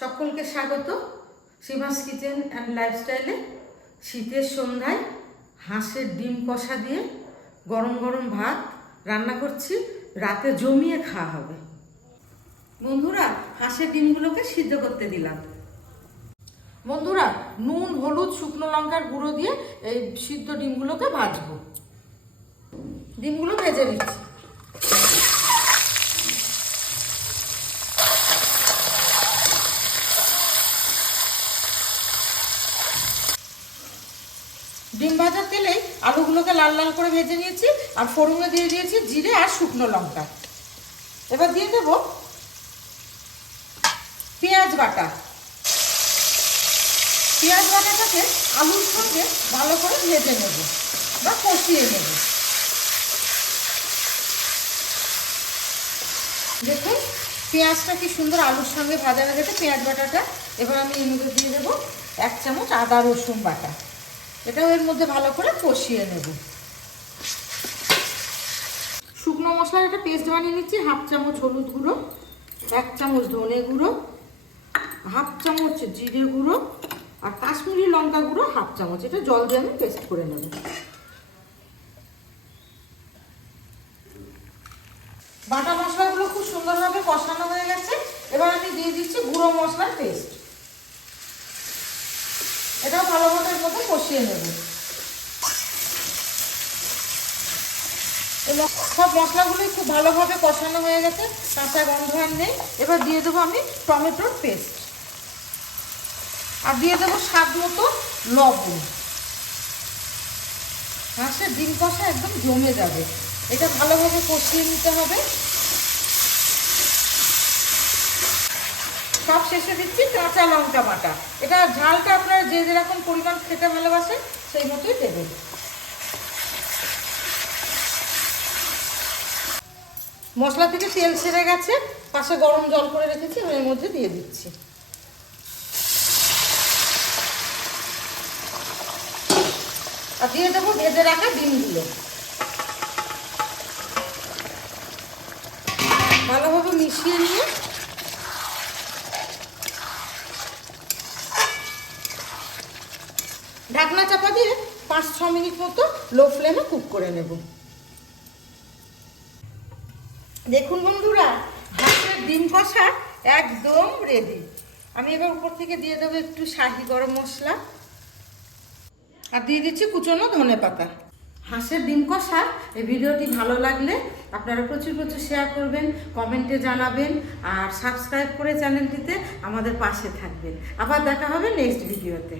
সকলকে স্বাগত সীমাস kitchen and লাইফস্টাইলে। শীতের সন্ধ্যায় হাঁসের ডিম কষা দিয়ে গরম গরম ভাত রান্না করছি, রাতে জমিয়ে খাওয়া হবে। বন্ধুরা, হাঁসের ডিমগুলোকে সিদ্ধ করতে দিলাম। বন্ধুরা, নুন, হলুদ, শুকনো লঙ্কার গুঁড়ো দিয়ে এই সিদ্ধ ডিমগুলোকে ভাজবো। ডিমগুলো ভেজে নিচ্ছি। ডিম ভাজার তেলে আলুগুলোকে লাল লাল করে ভেজে নিয়েছি, আর ফোড়নে দিয়ে দিয়েছি জিরে আর শুকনো লঙ্কা। এবার দিয়ে দেবো পেঁয়াজ বাটা। পেঁয়াজ বাটাটাকে আলুর সঙ্গে ভালো করে ভেজে নেব বা কষিয়ে নেব। দেখুন পেঁয়াজটা কি সুন্দর আলুর সঙ্গে ভাজা হয়ে গেছে পেঁয়াজ বাটাটা। এবার আমি এর মধ্যে দিয়ে দেবো 1 চামচ আদা রসুন বাটা। এটাও এর মধ্যে ভালো করে কষিয়ে নেব। শুকনো মশলার একটা পেস্ট বানিয়ে নিচ্ছি। 1/2 চামচ হলুদ গুঁড়ো, 1 চামচ ধনে গুঁড়ো, 1/2 চামচ জিরে গুঁড়ো আর কাশ্মীরি লঙ্কা গুঁড়ো 1/2 চামচ। এটা জল দিয়ে আমি পেস্ট করে নেব। বাটা মশলাগুলো খুব সুন্দরভাবে কষানো হয়ে গেছে। এবার আমি দিয়ে দিচ্ছি গুঁড়ো মশলার পেস্ট। এটাও ভালোভাবে এর মধ্যে কষিয়ে নেব। এবং সব মশলাগুলোই খুব ভালোভাবে কষানো হয়ে গেছে, কাঁচা গন্ধ আর নেই। এবার দিয়ে দেবো আমি টমেটোর পেস্ট, আর দিয়ে দেবো স্বাদ মতো লবণ। হাঁসের ডিম কষা একদম জমে যাবে। এটা ভালোভাবে কষিয়ে নিতে হবে। সব শেষে দিচ্ছি কাঁচা লঙ্কা বাটা। এটা ঝালটা আপনারা যে যেরকম পরিমাণ খেতে ভালোবাসেন সেই মতোই দেবেন। মশলা থেকে তেল ছেড়ে গেছে, পাশে গরম জল করে রেখেছি, এর মধ্যে দিয়ে দিচ্ছি। আর দিয়ে দেবো ভেজে রাখা ডিমগুলো। ভালোভাবে মিশিয়ে নিয়ে ঢাকনা চাপা দিয়ে 5-6 মিনিট মতো লো ফ্লেমে কুক করে নেব। দেখুন বন্ধুরা, হাঁসের ডিম কষা একদম রেডি। আমি এবার উপর থেকে দিয়ে দেবো একটু শাহি গরম মশলা, আর দিয়ে দিচ্ছি কুচনো ধনেপাতা। হাঁসের ডিম কষা এই ভিডিওটি ভালো লাগলে আপনারা প্রচুর প্রচুর শেয়ার করবেন, কমেন্টে জানাবেন, আর সাবস্ক্রাইব করে চ্যানেলটিতে আমাদের পাশে থাকবেন। আবার দেখা হবে নেক্সট ভিডিওতে।